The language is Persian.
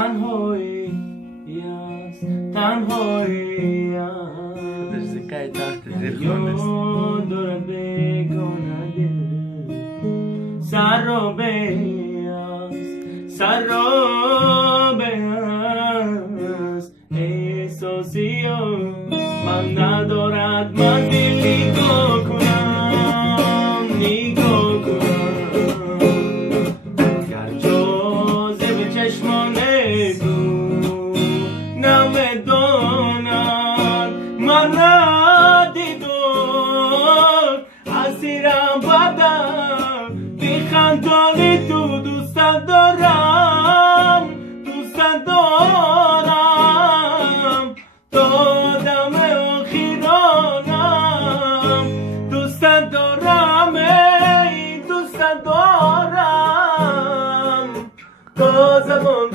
تنهایی است، تنهایی است. Rizikaj tahti zirkhonest. یاد دارد بکنه دل سرابه است، سرابه است. احساسی من ندارد، من دل نگاه کنم، نگاه کنم. گر جاذب چشمان تو نمیداند من ندیدم، اسیرم بدم بی خندانی تو. دوست دارم، دوست دارم تا دم آخرانم. دوست دارم، ای دوست دارم تا زمان